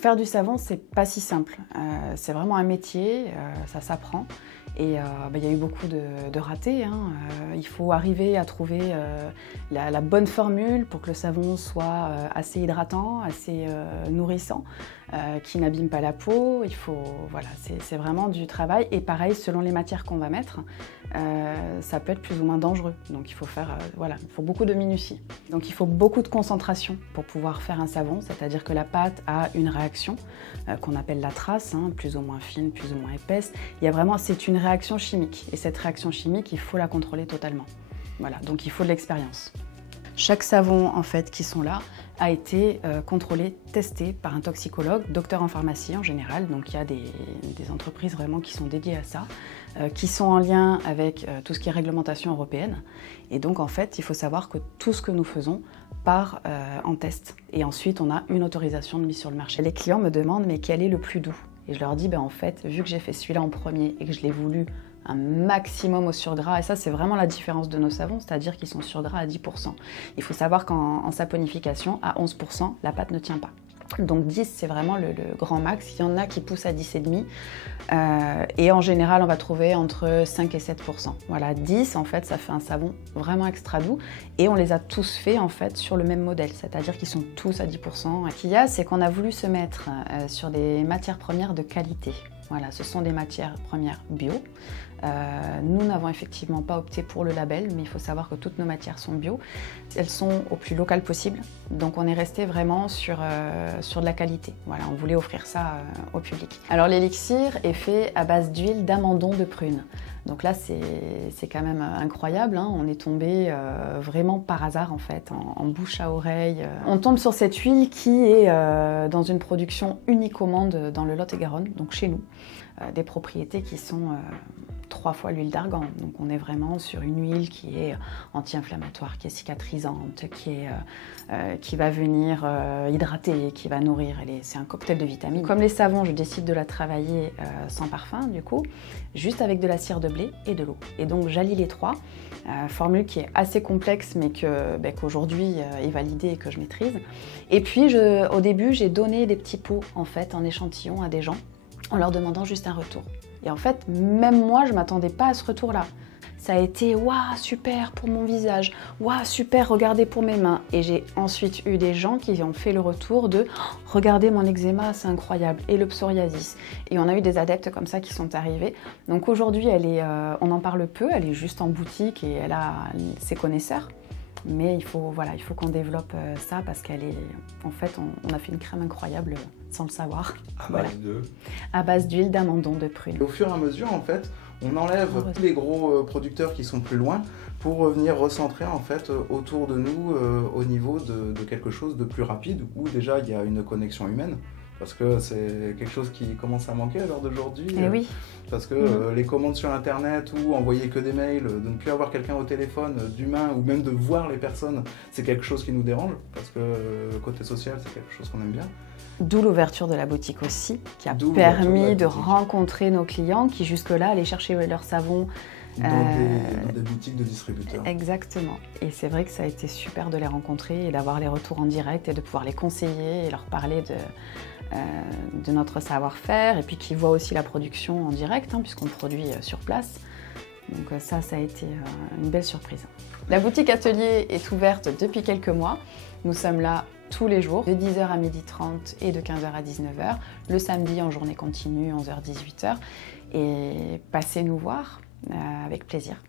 faire du savon, c'est pas si simple. C'est vraiment un métier, ça s'apprend. Et il y a eu beaucoup de ratés. Il faut arriver à trouver la bonne formule pour que le savon soit assez hydratant, assez nourrissant, qui n'abîme pas la peau. Voilà, c'est vraiment du travail. Et pareil, selon les matières qu'on va mettre, ça peut être plus ou moins dangereux. Donc il faut il faut beaucoup de minutie. Donc il faut beaucoup de concentration pour pouvoir faire un savon, c'est-à-dire que la pâte a une réaction qu'on appelle la trace, plus ou moins fine, plus ou moins épaisse. C'est une réaction chimique. Et cette réaction chimique, il faut la contrôler totalement. Voilà, donc il faut de l'expérience. Chaque savon en fait qui sont là a été contrôlé, testé par un toxicologue, docteur en pharmacie en général. Donc il y a des entreprises vraiment qui sont dédiées à ça, qui sont en lien avec tout ce qui est réglementation européenne. Et donc en fait, il faut savoir que tout ce que nous faisons part en test. Et ensuite, on a une autorisation de mise sur le marché. Les clients me demandent mais quel est le plus doux? Et je leur dis en fait, vu que j'ai fait celui-là en premier et que je l'ai voulu un maximum au surgras, et ça c'est vraiment la différence de nos savons, c'est-à-dire qu'ils sont surgras à 10%. Il faut savoir qu'en saponification, à 11%, la pâte ne tient pas. Donc 10 c'est vraiment le grand max, il y en a qui poussent à 10,5 et en général on va trouver entre 5 et 7%. Voilà, 10 en fait ça fait un savon vraiment extra doux et on les a tous faits en fait sur le même modèle, c'est-à-dire qu'ils sont tous à 10%. Ce qu'il y a, c'est qu'on a voulu se mettre sur des matières premières de qualité. Voilà, ce sont des matières premières bio. Nous n'avons effectivement pas opté pour le label, mais il faut savoir que toutes nos matières sont bio. Elles sont au plus local possible, donc on est resté vraiment sur de la qualité. Voilà, on voulait offrir ça au public. Alors l'élixir est fait à base d'huile d'amandon de prune. Donc là, c'est quand même incroyable, on est tombé vraiment par hasard en fait, en bouche à oreille. On tombe sur cette huile qui est dans une production unique au monde dans le Lot-et-Garonne, donc chez nous. Des propriétés qui sont 3 fois l'huile d'argan. Donc on est vraiment sur une huile qui est anti-inflammatoire, qui est cicatrisante, qui va venir hydrater, qui va nourrir. C'est un cocktail de vitamines. Comme les savons, je décide de la travailler sans parfum du coup, juste avec de la cire de blé et de l'eau. Et donc j'allie les trois, formule qui est assez complexe mais qu'aujourd'hui est validée et que je maîtrise. Et puis au début j'ai donné des petits pots en fait en échantillon à des gens, en leur demandant juste un retour. Et en fait, même moi, je ne m'attendais pas à ce retour-là. Ça a été « Waouh, super pour mon visage »,« Waouh, super, regardez pour mes mains ». Et j'ai ensuite eu des gens qui ont fait le retour de oh, « Regardez mon eczéma, c'est incroyable » et le psoriasis. Et on a eu des adeptes comme ça qui sont arrivés. Donc aujourd'hui, on en parle peu, elle est juste en boutique et elle a ses connaisseurs. Mais il faut qu'on développe ça parce en fait, on a fait une crème incroyable sans le savoir. À base d'huile d'amandon de prune. Et au fur et à mesure, en fait, on enlève tous les gros producteurs qui sont plus loin pour venir recentrer en fait autour de nous au niveau de quelque chose de plus rapide où déjà il y a une connexion humaine. Parce que c'est quelque chose qui commence à manquer à l'heure d'aujourd'hui. Oui. Parce que les commandes sur Internet ou envoyer que des mails, de ne plus avoir quelqu'un au téléphone d'humain ou même de voir les personnes, c'est quelque chose qui nous dérange. Parce que le côté social, c'est quelque chose qu'on aime bien. D'où l'ouverture de la boutique aussi, qui a permis de rencontrer nos clients qui jusque-là allaient chercher leur savon dans des boutiques de distributeurs. Exactement. Et c'est vrai que ça a été super de les rencontrer et d'avoir les retours en direct et de pouvoir les conseiller et leur parler de notre savoir-faire et puis qu'ils voient aussi la production en direct puisqu'on produit sur place. Donc ça a été une belle surprise. La boutique atelier est ouverte depuis quelques mois. Nous sommes là tous les jours, de 10h à 12h30 et de 15h à 19h. Le samedi en journée continue, 11h-18h. Et passez nous voir avec plaisir.